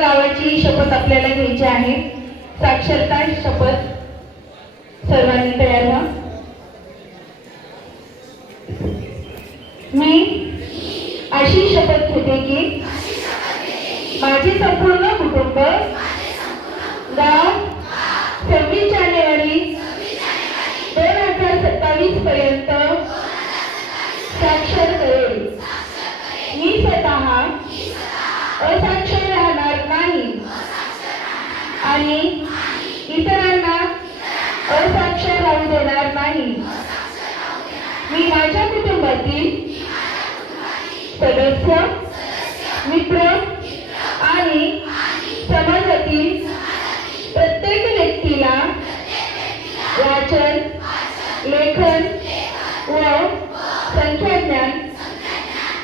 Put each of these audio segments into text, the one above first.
नावाची शपथ आपल्याला घ्यायची आहे। साक्षरता शपथ सर्वांनी तयार व्हा। मी अशी शपथ घेते की माझे संपूर्ण कुटुंब गाव 26 जानेवारी 2027 पर्यंत साक्षर करेल। मी स्वतः असाक्षर राहणार नाही आणि इतरांना असाक्षर राहू देणार नाही। मी माझ्या कुटुंबातील सदस्य, मित्र आणि समाजातील प्रत्येक व्यक्तीला वाचन, लेखन व संख्याज्ञान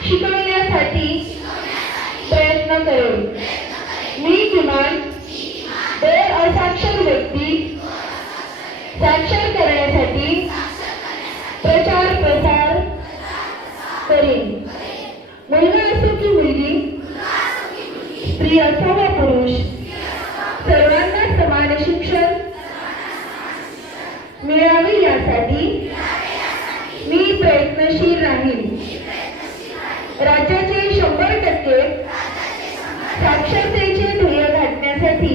शिकवण्यासाठी प्रयत्न करेन। मी किमान 2 असाक्षर व्यक्ती साक्षर करण्यासाठी प्रचार प्रसार करेन। मुलगा असो की मुलगी, स्त्री असो वा पुरुष, सर्वांना समान शिक्षण मिळावे यासाठी मी प्रयत्नशील राहीन। राज्याचे 100% साक्षरतेचे ध्येय गाठण्यासाठी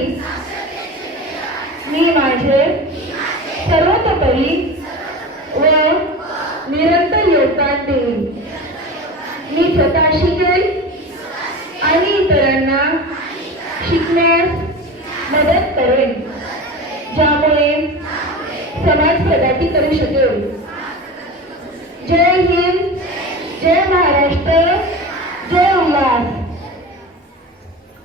मी माझे सर्वतोपरी व निरंतर योगदान देईन। मी स्वतः शिकेल आणि इतरांना शिकण्यास मदत करेन, ज्यामुळे समाज प्रगती करू शकेल। जय हिंद, जय महाराष्ट्र।